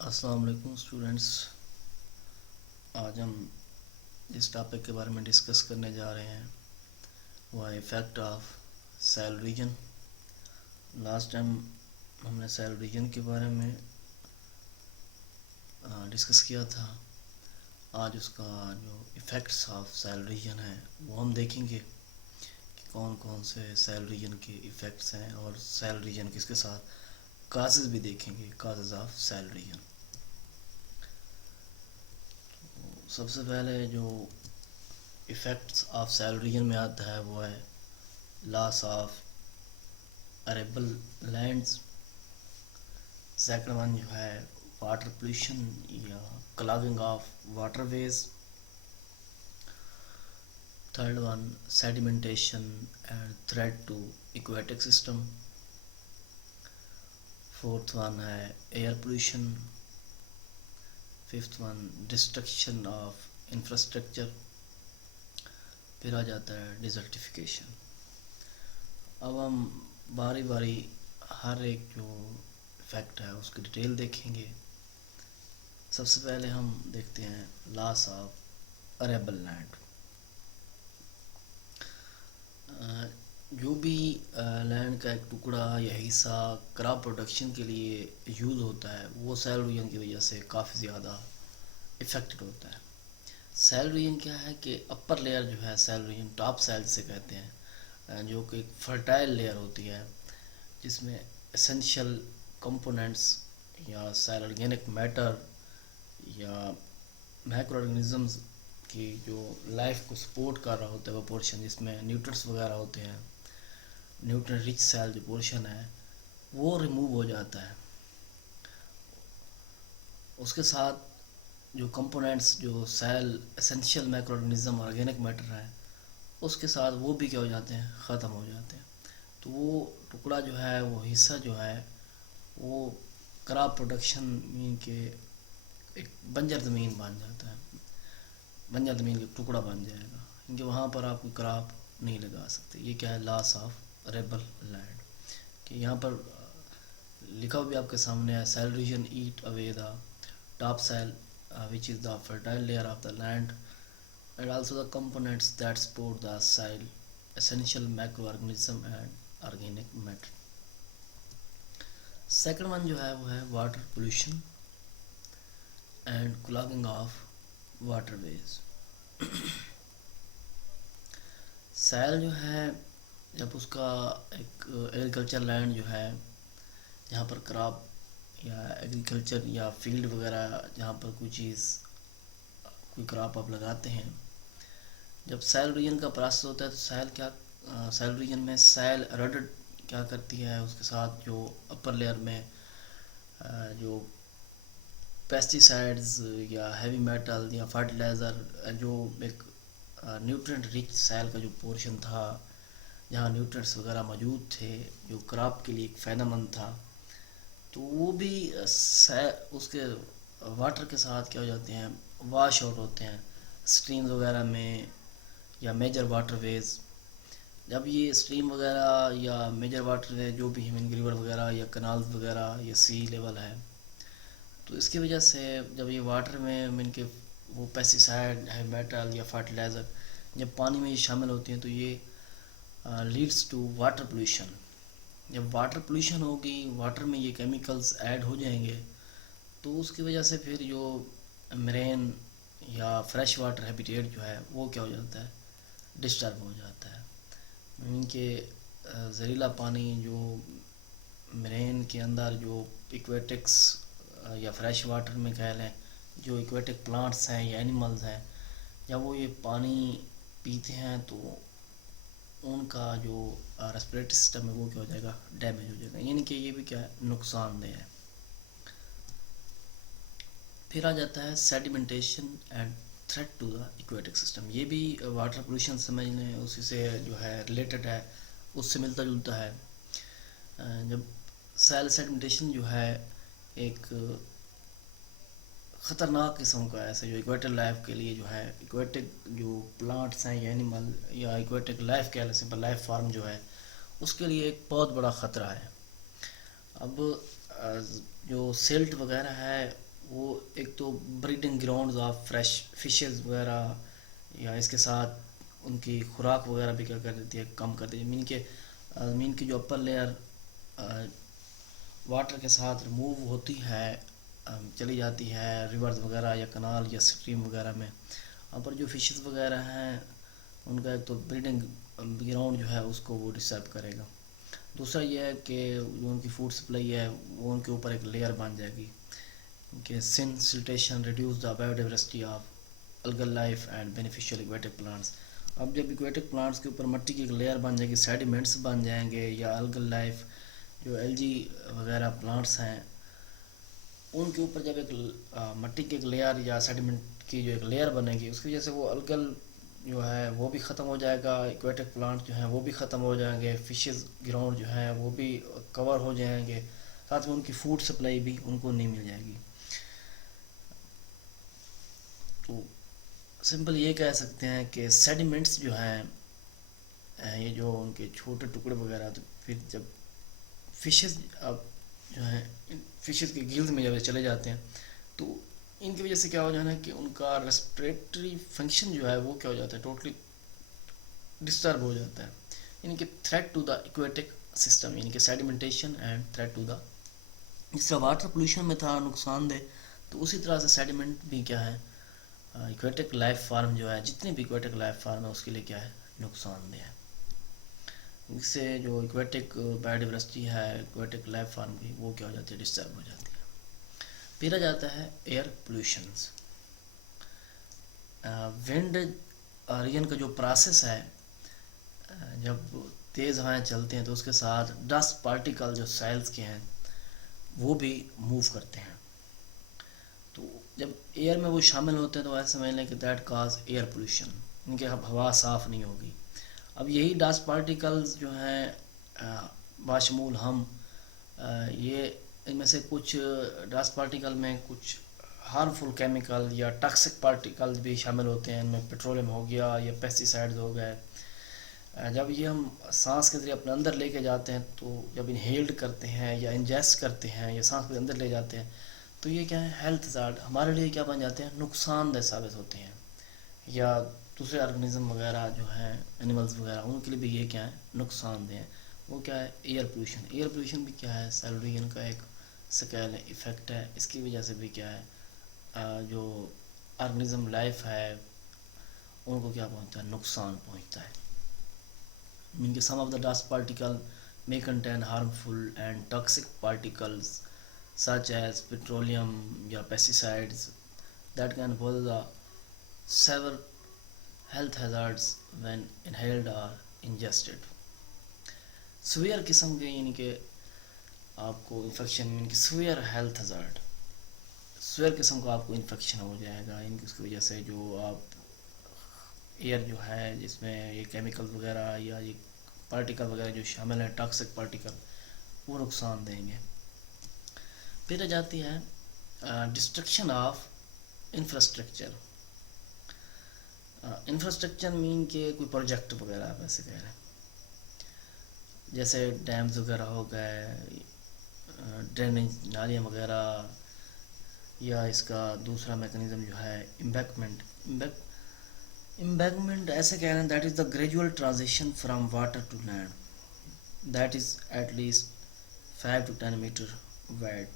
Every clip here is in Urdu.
السلام علیکم اسٹوڈنٹس. آج ہم جس ٹاپک کے بارے میں ڈسکس کرنے جا رہے ہیں وہ ہے effect of soil erosion. Last time ہم نے سیل ریجن کے بارے میں ڈسکس کیا تھا. آج اس کا جو ایفیکٹس آف سیل ریجن ہے وہ ہم دیکھیں گے کہ کون کون سے سیل ریجن کے ایفیکٹس ہیں اور سیل ریجن کس کے ساتھ کازز بھی دیکھیں گے, کازز آف سیل ریجن. سب سے پہلے جو ایفیکٹس آف سیل ریجن میں آتا ہے وہ ہے loss of arable lands. Second one جو ہے واٹر پولیوشن یا clogging of waterways. Third one sedimentation and threat to aquatic system. Fourth one ہے air pollution. Fifth one destruction of infrastructure. پھر آ جاتا ہے ڈیزرٹیفیکیشن. اب ہم باری باری ہر ایک جو ایفیکٹ ہے اس کی ڈیٹیل دیکھیں گے. سب سے پہلے ہم دیکھتے ہیں لاس آف اریبل لینڈ. جو بھی لینڈ کا ایک ٹکڑا یا حصہ کراپ پروڈکشن کے لیے یوز ہوتا ہے وہ سیل ریجن کی وجہ سے کافی زیادہ افیکٹڈ ہوتا ہے. سیل ریجن کیا ہے کہ اپر لیئر جو ہے سیل ریجن ٹاپ سیل سے کہتے ہیں, جو کہ ایک فرٹائل لیئر ہوتی ہے جس میں اسینشیل کمپوننٹس یا سیل آرگینک میٹر یا مائکرو آرگنزمز کی جو لائف کو سپورٹ کر رہا ہوتا ہے وہ پورشن جس میں نیوٹرنس وغیرہ ہوتے ہیں, نیوٹرن رچ سیل جو پورشن ہے وہ ریموو ہو جاتا ہے. اس کے ساتھ جو کمپوننٹس جو soil essential microorganism organic matter ہے اس کے ساتھ وہ بھی کیا ہو جاتے ہیں, ختم ہو جاتے ہیں. تو وہ ٹکڑا جو ہے وہ حصہ جو ہے وہ کراپ پروڈکشن مین کے ایک بنجر زمین بن جاتا ہے, بنجر زمین کا ٹکڑا بن جائے گا کیونکہ وہاں پر آپ کوئی کراپ نہیں لگا سکتے. یہ کیا ہے لاس آف ریبل لینڈ. کہ یہاں پر لکھا بھی آپ کے سامنے ہے soil erosion eat away the top soil which is the fertile layer of the land and also the components that support the soil, essential microorganism and organic matter. Second one جو ہے وہ ہے water pollution and clogging of waterways. Soil جو ہے جب اس کا ایک ایگریکلچر لینڈ جو ہے جہاں پر کراپ یا ایگریکلچر یا فیلڈ وغیرہ جہاں پر کوئی چیز کوئی کراپ آپ لگاتے ہیں, جب سیل ریجن کا پروسیس ہوتا ہے تو سیل ریجن میں سیل ایروڈڈ کیا کرتی ہے, اس کے ساتھ جو اپر لیئر میں جو پیسٹی سائڈز یا ہیوی میٹل یا فرٹیلائزر جو ایک نیوٹرینٹ رچ سیل کا جو پورشن تھا جہاں نیوٹرینٹس وغیرہ موجود تھے جو کراپ کے لیے ایک فائدہ مند تھا, تو وہ بھی اس کے واٹر کے ساتھ کیا ہو جاتے ہیں, واش آؤٹ ہوتے ہیں اسٹریمز وغیرہ میں یا میجر واٹر ویز. جب یہ اسٹریم وغیرہ یا میجر واٹر ویز جو بھی ہے ریور وغیرہ یا کنالز وغیرہ یا سی لیول ہے تو اس کی وجہ سے جب یہ واٹر میں ان کے وہ پیسٹی سائڈ ہیوی میٹل یا فرٹیلائزر جب پانی میں یہ شامل ہوتی ہیں تو یہ لیڈس ٹو واٹر پولیوشن. جب واٹر پولیوشن ہوگی واٹر میں یہ کیمیکلز ایڈ ہو جائیں گے تو اس کی وجہ سے پھر جو مرین یا فریش واٹر ہیبیٹیٹ جو ہے وہ کیا ہو جاتا ہے, ڈسٹرب ہو جاتا ہے. ان کے زہریلا پانی جو مرین کے اندر جو ایکویٹکس یا فریش واٹر میں کہہ لیں جو ایکویٹک پلانٹس ہیں یا اینیملز ہیں جب وہ یہ پانی پیتے ہیں تو ان کا جو ریسپریٹری سسٹم ہے وہ کیا ہو جائے گا, ڈیمیج ہو جائے گا, یعنی کہ یہ بھی کیا ہے, نقصان دہ ہے. پھر آ جاتا ہے sedimentation and threat to the aquatic system. یہ بھی واٹر پولیوشن سمجھ لیں, اسی سے جو ہے ریلیٹڈ ہے, اس سے ملتا جلتا ہے. جب سیل سیڈیمنٹیشن جو ہے ایک خطرناک قسم کا ایسے جو ایکویٹک لائف کے لیے جو ہے ایکویٹک جو پلانٹس ہیں یا اینیمل یا ایکویٹک لائف کہہ لیں سمپل لائف فارم جو ہے اس کے لیے ایک بہت بڑا خطرہ ہے. اب جو سیلٹ وغیرہ ہے وہ ایک تو breeding grounds of fresh fishes وغیرہ، یا اس کے ساتھ ان کی خوراک وغیرہ بھی کیا کر دیتی ہے، کم کر دیتی ہے. زمین کی جو اپر لیئر واٹر کے ساتھ ریموو ہوتی ہے، چلی جاتی ہے ریورز وغیرہ یا کنال یا سٹریم وغیرہ میں. وہاں پر جو فشز وغیرہ ہیں ان کا ایک تو بریڈنگ گراؤنڈ جو ہے اس کو وہ ڈسٹرب کرے گا. دوسرا یہ ہے کہ جو ان کی فوڈ سپلائی ہے وہ ان کے اوپر ایک لیئر بن جائے گی کہ سن siltation reduce the biodiversity of algal life and beneficial aquatic plants. اب جب ایکویٹک پلانٹس کے اوپر مٹی کی ایک لیئر بن جائے گی، سیڈیمنٹس بن جائیں گے، یا الگل لائف جو الجی وغیرہ پلانٹس ہیں ان کے اوپر جب ایک مٹی کی ایک لیئر یا سیڈیمنٹ کی جو ایک لیئر بنے گی، اس کی وجہ سے وہ الگل جو ہے وہ بھی ختم ہو جائے گا، ایکویٹک پلانٹ جو ہیں وہ بھی ختم ہو جائیں گے، فشز گراؤنڈ جو ہیں وہ بھی کور ہو جائیں گے، ساتھ میں ان کی فوڈ سپلائی بھی ان کو نہیں مل جائے گی. تو سمپل یہ کہہ سکتے ہیں کہ سیڈیمنٹس جو ہیں یہ جو ان کے چھوٹے ٹکڑے وغیرہ، تو پھر جب فشز اب جو ہیں فشز کے گلز میں جب چلے جاتے ہیں تو ان کی وجہ سے کیا ہو جانا ہے کہ ان کا ریسپریٹری فنکشن جو ہے وہ کیا ہو جاتا ہے، ٹوٹلی ڈسٹرب ہو جاتا ہے. یعنی کہ threat to the aquatic system, یعنی کہ sedimentation and threat to the, جس طرح واٹر پولوشن میں تھا نقصان دہ، تو اسی طرح سے سیڈیمنٹ بھی کیا ہے، ایکویٹک لائف فارم جو ہے، جتنے بھی ایکویٹک لائف فارم ہے اس کے لیے کیا ہے، نقصان دہ ہے. اس سے جو ایکویٹک بایو ڈائیورسٹی ہے، ایکویٹک لائف فارم کی، وہ کیا ہو جاتی ہے، ڈسٹرب ہو جاتی ہے. پھر آ جاتا ہے ایئر پولوشنز. ونڈ ریجن کا جو پروسیس ہے، جب تیز ہوائیں چلتے ہیں تو اس کے ساتھ ڈسٹ پارٹیکل جو سیلز کے ہیں وہ بھی موو کرتے ہیں. تو جب ایئر میں وہ شامل ہوتے ہیں تو ایسے سمجھ لیں کہ دیٹ کاز ایئر پولوشن، ان کے اب ہوا صاف نہیں ہوگی. اب یہی ڈسٹ پارٹیکلز جو ہیں باشمول ہم، یہ ان میں سے کچھ ڈسٹ پارٹیکل میں کچھ ہارمفل کیمیکل یا ٹاکسک پارٹیکلز بھی شامل ہوتے ہیں. ان میں پیٹرولیم ہو گیا یا پیسٹی سائڈز ہو گئے. جب یہ ہم سانس کے ذریعے اپنے اندر لے کے جاتے ہیں، تو جب انہیلڈ کرتے ہیں یا انجیسٹ کرتے ہیں یا سانس کے اندر لے جاتے ہیں تو یہ کیا ہے، ہیلتھ ہزارڈ ہمارے لیے کیا بن جاتے ہیں، نقصان دہ ثابت ہوتے ہیں. یا دوسرے آرگنزم وغیرہ جو ہیں اینیملز وغیرہ، ان کے لیے بھی یہ کیا ہے، نقصان دہ ہیں. وہ کیا ہے، ایئر پولوشن. ایئر پولوشن بھی کیا ہے، سیل ریجن کا ایک سکیل ایفیکٹ ہے. اس کی وجہ سے بھی کیا ہے، جو آرگنزم لائف ہے ان کو کیا پہنچتا ہے، نقصان پہنچتا ہے. mean کہ some of the dust particle may contain harmful and toxic particles such as petroleum یا pesticides that can pose the severe health hazards when inhaled or ingested. Severe قسم کے، یعنی کہ آپ کو انفیکشن، یعنی کہ سویئر ہیلتھ ہزارڈ، سویئر قسم کا آپ کو انفیکشن ہو جائے گا. یعنی کہ اس کی وجہ سے جو آپ ایئر جو ہے جس میں یہ کیمیکل وغیرہ یا یہ پارٹیکل وغیرہ جو شامل ہیں، ٹاکسک پارٹیکل، وہ نقصان دیں گے. پھر آ جاتی ہے ڈسٹرکشن آف انفراسٹرکچر. انفراسٹرکچر مین کہ کوئی پروجیکٹ وغیرہ آپ ایسے کہہ رہے ہیں، جیسے ڈیمز وغیرہ ہو گئے، ڈرینیج نالیاں وغیرہ، یا اس کا دوسرا میکنزم جو ہے امبیکمنٹ. امبیکمنٹ ایسے کہہ رہے ہیں that is the gradual transition from water to land that is at least 5 to 10 metre wide.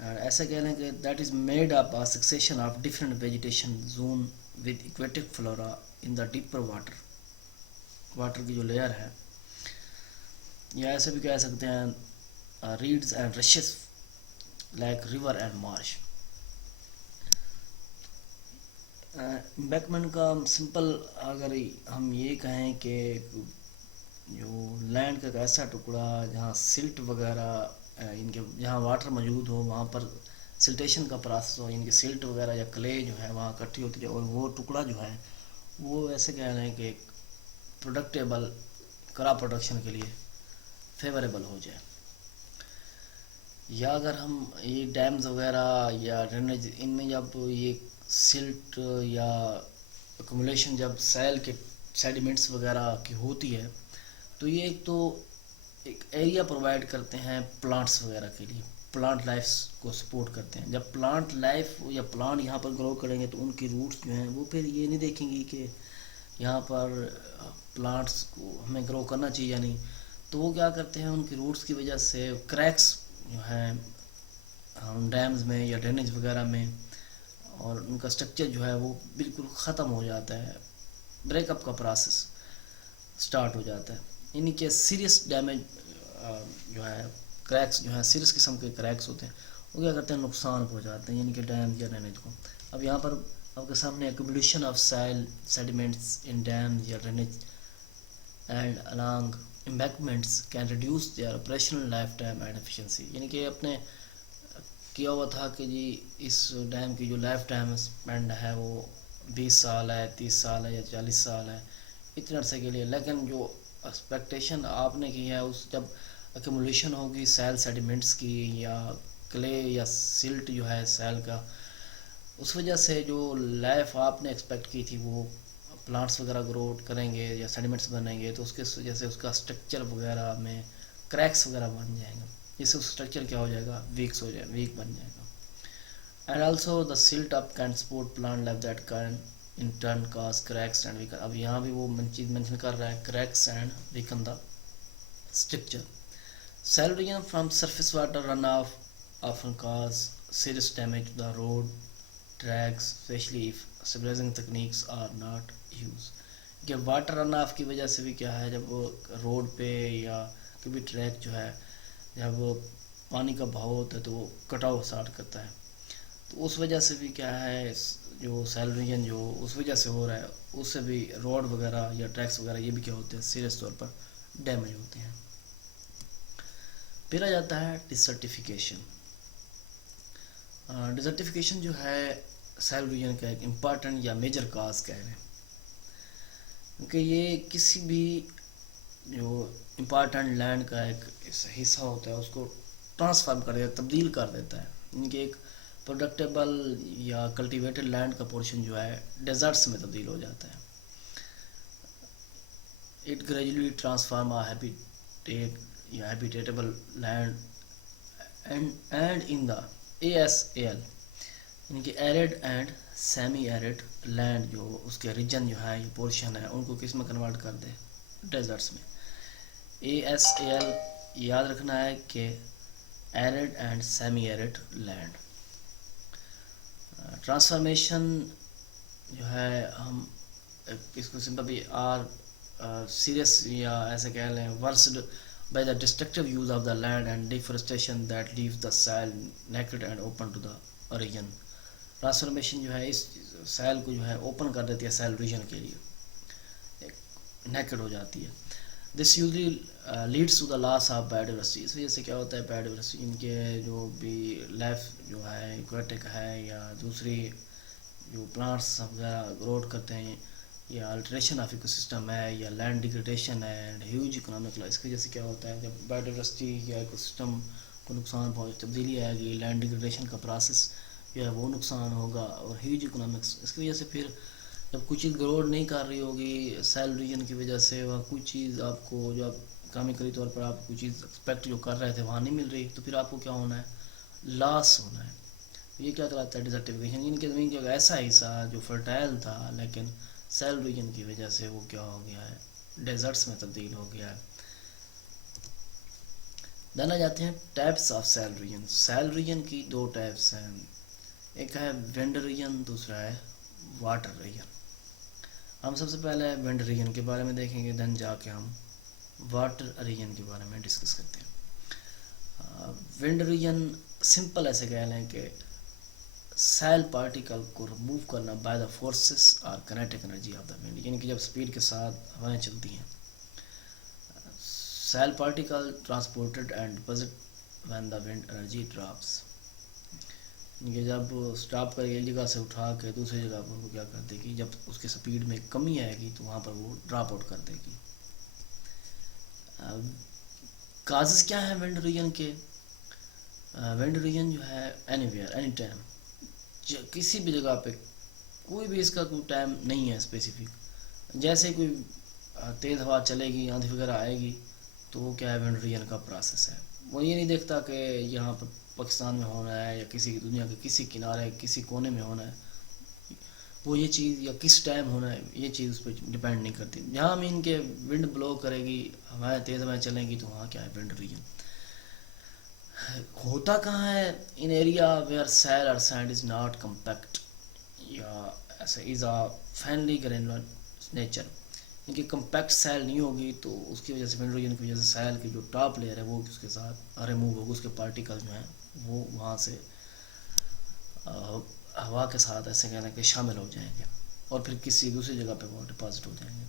ایسا کہہ رہے ہیں کہ that is made up a succession of different vegetation zone with aquatic flora in the deeper water کی جو لیئر ہے. یا ایسے بھی کہہ سکتے ہیں reeds and rushes like river and marsh. Embankment کا سمپل اگر ہم یہ کہیں کہ جو لینڈ کا ایک ایسا ٹکڑا جہاں سلٹ وغیرہ، ان کے جہاں واٹر موجود ہو وہاں پر سلٹیشن کا پروسیس ہو، یعنی کہ سلٹ وغیرہ یا کلے جو ہے وہاں اکٹھی ہوتی ہے، اور وہ ٹکڑا جو ہے وہ ایسے کہہ رہے ہیں کہ ایک پروڈکٹیبل کراپ پروڈکشن کے لیے فیوریبل ہو جائے. یا اگر ہم یہ ڈیمز وغیرہ یا ڈرینیج، ان میں جب یہ سلٹ یا ایکومولیشن جب سیل کے سیڈیمنٹس وغیرہ کی ہوتی ہے تو یہ ایک تو ایک ایریا پرووائڈ کرتے ہیں پلانٹس وغیرہ کے لیے. پلانٹ لائفس کو سپورٹ کرتے ہیں. جب پلانٹ لائف یا پلانٹ یہاں پر گرو کریں گے تو ان کی روٹس جو ہیں وہ پھر یہ نہیں دیکھیں گی کہ یہاں پر پلانٹس کو ہمیں گرو کرنا چاہیے یا نہیں. تو وہ کیا کرتے ہیں, ان کی روٹس کی وجہ سے کریکس جو ہیں ڈیمز میں یا ڈرینیج وغیرہ میں, اور ان کا اسٹرکچر جو ہے وہ بالکل ختم ہو جاتا ہے, بریک اپ کا پروسیس سٹارٹ ہو جاتا ہے. یعنی کہ سیریس ڈیمیج جو ہے, کریکس جو ہیں سیریس قسم کے کریکس ہوتے ہیں, وہ کیا کرتے ہیں نقصان پہنچاتے ہیں یعنی کہ ڈیم یا ڈرینیج کو. اب یہاں پر آپ کے سامنے ایکومولیشن آف سائل سیڈیمنٹس ان ڈیمز یا drainage and along embankments can reduce their operational lifetime and efficiency. یعنی کہ اپنے کیا ہوا تھا کہ جی اس ڈیم کی جو لائف ٹائم اسپینڈ ہے وہ 20 سال ہے, 30 سال ہے یا 40 سال ہے, اتنے عرصے کے لیے. لیکن جو ایکسپیکٹیشن آپ نے کی ہے اس جب ایکومولیشن ہوگی سیل سیڈیمنٹس کی یا کلے یا سلٹ جو ہے سیل کا, اس وجہ سے جو لائف آپ نے ایکسپیکٹ کی تھی وہ پلانٹس وغیرہ گرو کریں گے یا سیڈیمنٹس بنیں گے تو اس کے وجہ سے اس کا اسٹرکچر وغیرہ میں کریکس وغیرہ بن جائیں گے, جس سے اسٹرکچر کیا ہو جائے گا, ویک بن جائے گا. And also the silt up can support plant life that can in turn cause cracks and weaken. اب یہاں بھی وہ چیز مینشن کر رہا ہے, cracks and weaken the structure. Soil erosion from surface water run off often cause serious damage to the road tracks, especially if stabilizing techniques are not used. کہ واٹر رن آف کی وجہ سے بھی کیا ہے, جب وہ روڈ پہ یا کبھی ٹریک جو ہے جب وہ پانی کا بہاؤ ہوتا ہے تو وہ کٹاؤ اسٹارٹ کرتا ہے, تو اس وجہ سے بھی کیا ہے جو سیلریئن جو اس وجہ سے ہو رہا ہے اس سے بھی روڈ وغیرہ یا ٹریکس وغیرہ یہ بھی کیا ہوتے ہیں سیریس طور پر ڈیمیج ہوتے ہیں. پھر آ جاتا ہے ڈیسرٹیفیکیشن. ڈیزرٹیفیکیشن جو ہے سیلریئن کا ایک امپارٹنٹ یا میجر کاز کہہ رہے ہیں, کیونکہ یہ کسی بھی جو امپارٹنٹ لینڈ کا ایک حصہ ہوتا ہے اس کو ٹرانسفارم کر دیتا ہے, تبدیل کر دیتا ہے. یعنی کہ ایک پروڈکٹیبل یا کلٹیویٹڈ لینڈ کا پورشن جو ہے ڈیزرٹس میں تبدیل ہو جاتا ہے. اٹ گریجولی ٹرانسفارم ہیبیٹیٹ یا habitable land and in the ASAL یعنی کہ arid and semi arid land جو اس کے ریجن جو ہے یہ پورشن ہے ان کو کس میں کنورٹ کر دے, ڈیزرٹس میں. ASAL یاد رکھنا ہے کہ arid and semi arid land. Transformation جو ہے ہم اس کو سمپلی سیریس یا ایسے کہہ لیں versed by the destructive use of the land and deforestation that leaves the soil naked and open to the region. Transformation جو ہے اس سیل کو جو ہے اوپن کر دیتی ہے سیل ریجن کے لیے, نیکڈ ہو جاتی ہے. This usually leads to the loss of biodiversity. اس وجہ سے کیا ہوتا ہے بایوڈائیورسٹی ان کے جو بھی لائف جو ہے ایکویٹک ہے یا دوسری جو پلانٹس وغیرہ گروتھ کرتے ہیں یا الٹریشن آف ایکو سسٹم ہے یا لینڈ ڈیگریڈیشن ہے اینڈ ہیوج اکنامک لاس. اس کی وجہ سے کیا ہوتا ہے جب بایوڈائیورسٹی یا ایکو سسٹم کو نقصان پہنچ تبدیلی آئے گی, لینڈ ڈیگریڈیشن کا پروسیس جو ہے وہ نقصان ہوگا اور ہیوج اکنامکس. اس کی وجہ سے پھر جب کوئی چیز گروتھ نہیں کر رہی ہوگی سیل ریجن کی وجہ سے, وہاں کوئی چیز آپ کو جو آپ اکنامکلی طور پر آپ کوئی چیز ایکسپیکٹ جو کر رہے تھے وہاں نہیں مل رہی, تو پھر آپ کو کیا ہونا ہے, لاس ہونا ہے. یہ کیا کہلاتا ہے ڈیزرٹیفیکیشن. یعنی کہ زمین کا ایسا حصہ جو فرٹائل تھا لیکن سیل ریجن کی وجہ سے وہ کیا ہو گیا ہے, ڈیزرٹس میں تبدیل ہو گیا ہے. دین آ جاتے ہیں types of soil erosion. Soil erosion کی دو ٹائپس ہیں, ایک ہے ونڈ ریجن, دوسرا ہے واٹر ریجن. ہم سب سے پہلے ونڈ ریجن کے بارے میں دیکھیں گے, دین جا کے ہم واٹر ریجن کے بارے میں ڈسکس کرتے ہیں. ونڈ ریجن سمپل ایسے کہہ لیں کہ سیل پارٹیکل کو ریموو کرنا بائی دا فورسز اور کنیٹک انرجی آف دا ونڈ. یعنی کہ جب اسپیڈ کے ساتھ ہوائیں چلتی ہیں, soil particle transported and deposit when the wind energy drops. یعنی کہ جب اسٹاپ کر ایک جگہ سے اٹھا کے دوسری جگہ پر وہ کیا کر دے گی, جب اس کے سپیڈ میں کمی آئے گی تو وہاں پر وہ ڈراپ آؤٹ کر دے گی. کازز کیا ہیں ونڈ ریجن کے؟ ونڈ ریجن جو ہے اینی ویئر اینی ٹائم, کسی بھی جگہ پہ, کوئی بھی اس کا کوئی ٹائم نہیں ہے اسپیسیفک. جیسے کوئی تیز ہوا چلے گی, آندھی وغیرہ آئے گی, تو وہ کیا ہے ونڈ ریجن کا پروسیس ہے. وہ یہ نہیں دیکھتا کہ یہاں پر پاکستان میں ہونا ہے یا کسی دنیا کے کسی کنارے کسی کونے میں ہونا ہے، وہ یہ چیز یا کس ٹائم ہونا ہے یہ چیز اس پہ ڈپینڈ نہیں کرتی. جہاں مین کے ونڈ بلو کرے گی، ہوائیں تیز ہوائیں چلیں گی، تو وہاں کیا ہے ونڈ ریجن. ہوتا کہاں ہے؟ ان ایریا ویئر سیل اور سینڈ از ناٹ کمپیکٹ یا ایسا از اے فینلی گرینولر نیچر. ان کی کمپیکٹ سیل نہیں ہوگی تو اس کی وجہ سے ونڈ ریجن کی وجہ سے سیل کی جو ٹاپ لیئر ہے وہ اس کے ساتھ ریموو ہوگی، اس کے پارٹیکل جو ہیں وہ وہاں سے ہوا کے ساتھ ایسے کہنا کہ شامل ہو جائیں گے اور پھر کسی دوسری جگہ پہ وہ ڈپازٹ ہو جائیں گے.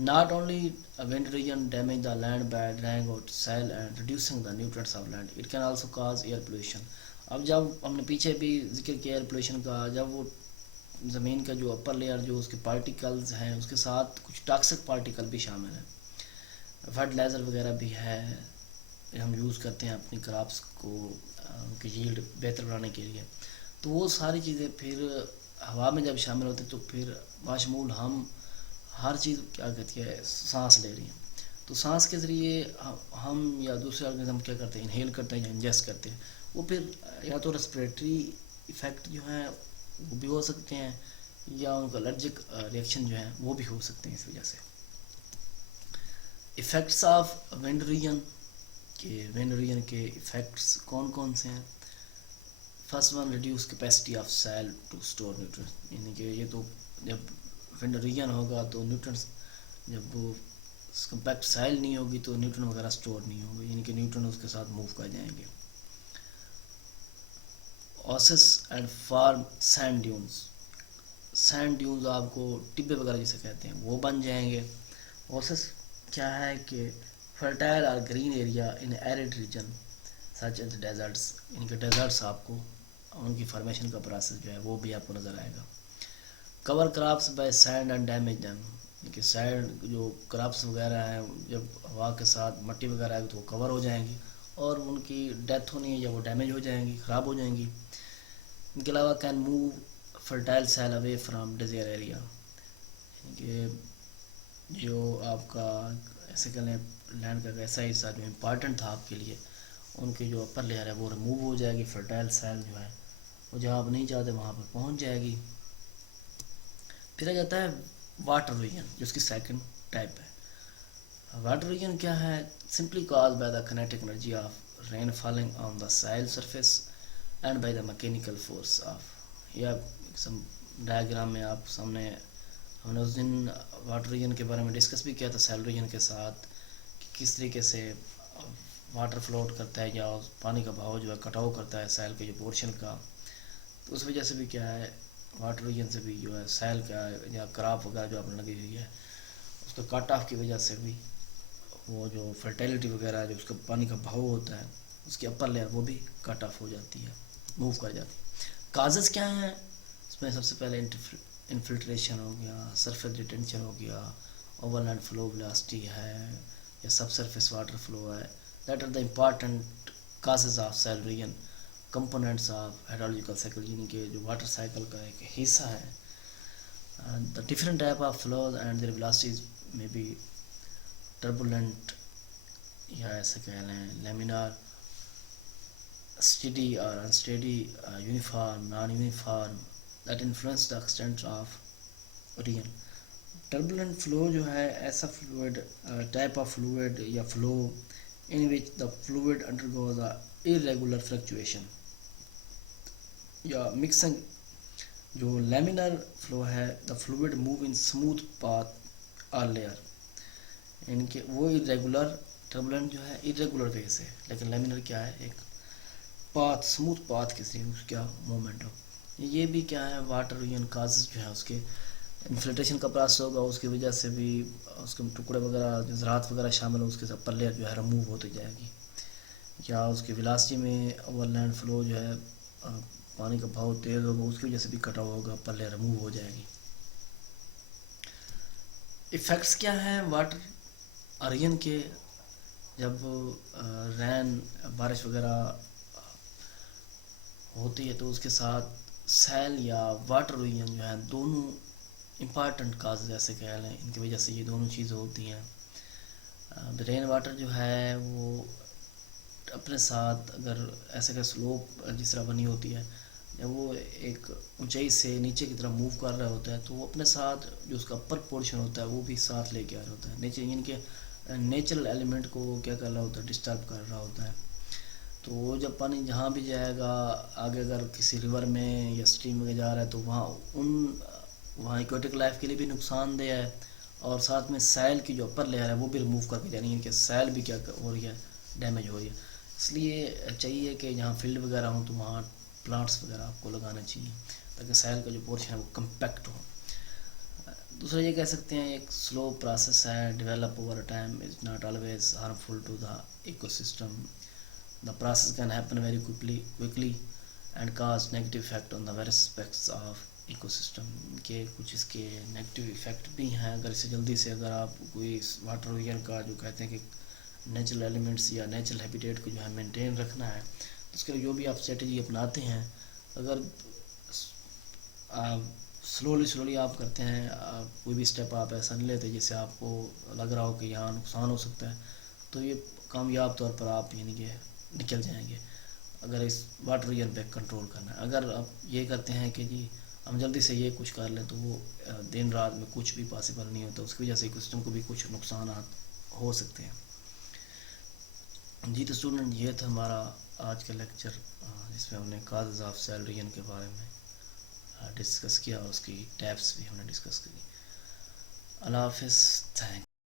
Not only wind region damage the land by drying out soil and reducing the nutrients of land, it can also cause air pollution. اب جب ہم نے پیچھے بھی ذکر کیا ایئر پولیوشن کا، جب وہ زمین کا جو اپر لیئر جو اس کے پارٹیکلز ہیں اس کے ساتھ کچھ ٹاکسک پارٹیکل بھی شامل ہیں، فرٹیلائزر وغیرہ بھی ہے ہم یوز کرتے ہیں اپنی کراپس کو ان کی ییلڈ بہتر بنانے کے لیے، تو وہ ساری چیزیں پھر ہوا میں جب شامل ہوتے تو پھر باشمول ہم ہر چیز کیا کہتی ہے سانس لے رہی ہیں، تو سانس کے ذریعے ہم یا دوسرے آرگنزم کیا کرتے ہیں انہیل کرتے ہیں یا انجسٹ کرتے ہیں، وہ پھر یا تو ریسپریٹری ایفیکٹ جو ہیں وہ بھی ہو سکتے ہیں یا ان کا الرجک ریئیکشن جو ہیں وہ بھی ہو سکتے ہیں اس وجہ سے. ایفیکٹس آف ونڈ ریجن، کہ ونڈ ریجن کے ایفیکٹس کون کون سے ہیں. First one reduce capacity of soil to store nutrients, یعنی کہ یہ تو جب ونڈ ریجن ہوگا تو نیوٹرینٹس جب وہ کمپیکٹ سائل نہیں ہوگی تو نیوٹرن وغیرہ اسٹور نہیں ہوگی، یعنی کہ نیوٹرن اس کے ساتھ موو کر جائیں گے. اوسس اینڈ فارم سینڈ ڈیونز، سینڈ ڈیونز آپ کو ٹبے وغیرہ جسے کہتے ہیں وہ بن جائیں گے. اوسس کیا ہے کہ فرٹائل اور green area in arid region such as desserts, یعنی کہ ڈیزرٹس آپ کو ان کی فارمیشن کا پروسیس جو ہے وہ بھی آپ کو نظر آئے گا. Cover crops by sand and damage them, کہ سینڈ جو کراپس وغیرہ ہیں جب ہوا کے ساتھ مٹی وغیرہ آئے گی تو وہ کور ہو جائیں گی اور ان کی ڈیتھ ہونی ہے یا وہ ڈیمیج ہو جائیں گی، خراب ہو جائیں گی. ان کے علاوہ can move fertile soil away from desire area, کہ جو آپ کا ایسے کہ لیں لینڈ کا ایسا حصہ جو امپارٹنٹ تھا آپ کے لیے، ان کی جو اپر لیئر ہے وہ ریموو ہو جائے گی، فرٹائل سیل جو ہے وہ جہاں آپ نہیں چاہتے وہاں پر پہنچ جائے گی. پھر آ جاتا ہے واٹر ریجن جو اس کی سیکنڈ ٹائپ ہے. واٹر ریجن کیا ہے؟ Simply caused by the kinetic energy of rain falling on the soil surface and by the mechanical force of, یا ڈائیگرام میں آپ سامنے ہم نے اس دن واٹر ریجن کے بارے میں ڈسکس بھی کیا تھا سیل ریجن کے ساتھ، کہ کس طریقے سے واٹر فلوٹ کرتا ہے یا پانی کا بہاؤ جو ہے کٹاؤ کرتا ہے سیل کے جو پورشن کا، تو اس وجہ سے بھی کیا ہے واٹر ریجن سے بھی جو ہے سیل کا یا کراپ وغیرہ جو آپ نے لگی ہوئی ہے اس کا کٹ آف کی وجہ سے بھی وہ جو فرٹیلیٹی وغیرہ جو اس کا پانی کا بہاؤ ہوتا ہے اس کی اپر لیئر وہ بھی کٹ آف ہو جاتی ہے، موو کر جاتی ہے. کازز کیا ہیں اس میں؟ سب سے پہلے انفلٹریشن ہو گیا، سرفیس ریٹینشن ہو گیا، اوور لینڈ فلو ویلاسٹی ہے یا سب سرفیس واٹر فلو ہے. That are the important causes of soil erosion components of hydrological cycle, یعنی کہ جو واٹر سائیکل کا ایک حصہ ہے. The different type of flows and their velocities میں بی ٹربولنٹ یا ایسے کہہ لیں لیمینار، اسٹڈی اور unsteady, uniform, non uniform, that influence the extent of erosion. Turbulent flow جو ہے ایسا فلوئڈ ٹائپ آف فلوئڈ یا flow in which the fluid undergoes a irregular fluctuation یا mixing. جو لیمینر فلو ہے the fluid move in smooth path or layer، یعنی کہ وہ irregular، ٹربولنٹ جو ہے irregular وے سے، لیکن لیمینر کیا ہے ایک پاتھ، اسموتھ پاتھ کے ذریعے اس کا موومنٹ ہو. یہ بھی کیا ہے واٹر ریجن کازز جو ہے اس کے انفلٹریشن کا پروسیس ہوگا، اس کی وجہ سے بھی اس کے ٹکڑے وغیرہ جو زراعت وغیرہ شامل ہو اس کے اپر لیئر جو ہے ریموو ہوتی جائے گی، یا اس کی ویلاسٹی میں اوور لینڈ فلو جو ہے پانی کا بہاؤ تیز ہوگا اس کی وجہ سے بھی کٹاؤ ہوگا، اپر لیئر ریموو ہو جائے گی. ایفیکٹس کیا ہیں واٹر ریجن کے؟ جب رین بارش وغیرہ ہوتی ہے تو اس کے ساتھ سیل یا واٹر ریجن جو ہے دونوں امپارٹنٹ کاز جیسے کہہ لیں، ان کی وجہ سے یہ دونوں چیزیں ہوتی ہیں. رین واٹر جو ہے وہ اپنے ساتھ اگر ایسا کہ سلوپ جس طرح بنی ہوتی ہے، جب وہ ایک اونچائی سے نیچے کی طرف موو کر رہا ہوتا ہے تو وہ اپنے ساتھ جو اس کا اپر پورشن ہوتا ہے وہ بھی ساتھ لے کے آ رہا ہوتا ہے، نیچے یعنی کہ نیچرل ایلیمنٹ کو وہ کیا کر رہا ہوتا ہے، ڈسٹرب کر رہا ہوتا ہے. تو وہ جب پانی جہاں بھی جائے گا آگے، اگر کسی ریور میں یا اسٹریم میں جا رہا ہے تو وہاں ایکویٹک لائف کے لیے بھی نقصان دہ ہے، اور ساتھ میں سیل کی جو اپر لیئر ہے وہ بھی ریموو کر کے جانی ہے کہ سیل بھی کیا ہو رہی ہے، ڈیمیج ہو رہی ہے. اس لیے چاہیے کہ جہاں فیلڈ وغیرہ ہوں تو وہاں پلانٹس وغیرہ آپ کو لگانا چاہیے تاکہ سیل کا جو پورشن ہے وہ کمپیکٹ ہو. دوسرا یہ کہہ سکتے ہیں ایک سلو پروسیس ہے، develop over time is not always harmful to the ecosystem. The process can happen very quickly and cause negative effect on the various aspects of ecosystem. کہ کچھ اس کے نیگیٹو ایفیکٹ بھی ہیں اگر اسے جلدی سے، اگر آپ کوئی واٹر ویئر کا جو کہتے ہیں کہ نیچرل ایلیمنٹس یا نیچرل ہیبیٹیٹ کو جو ہے مینٹین رکھنا ہے تو اس کے لیے جو بھی آپ اسٹریٹجی اپناتے ہیں، اگر سلولی آپ کرتے ہیں، کوئی بھی اسٹیپ آپ ایسا نہیں لیتے جس سے آپ کو لگ رہا ہو کہ یہاں نقصان ہو سکتا ہے، تو یہ کامیاب طور پر آپ یعنی کہ نکل جائیں گے. اگر اس واٹر ایئر پہ کنٹرول کرنا ہے، اگر آپ یہ کرتے ہیں کہ جی ہم جلدی سے یہ کچھ کر لیں تو وہ دن رات میں کچھ بھی پاسبل نہیں ہوتا، اس کی وجہ سے سسٹم کو بھی کچھ نقصانات ہو سکتے ہیں. جی تو اسٹوڈنٹ، یہ تھا ہمارا آج کا لیکچر جس میں ہم نے کازز آف سیل ریجن کے بارے میں ڈسکس کیا اور اس کی ٹیپس بھی ہم نے ڈسکس کی. اللہ حافظ. تھینک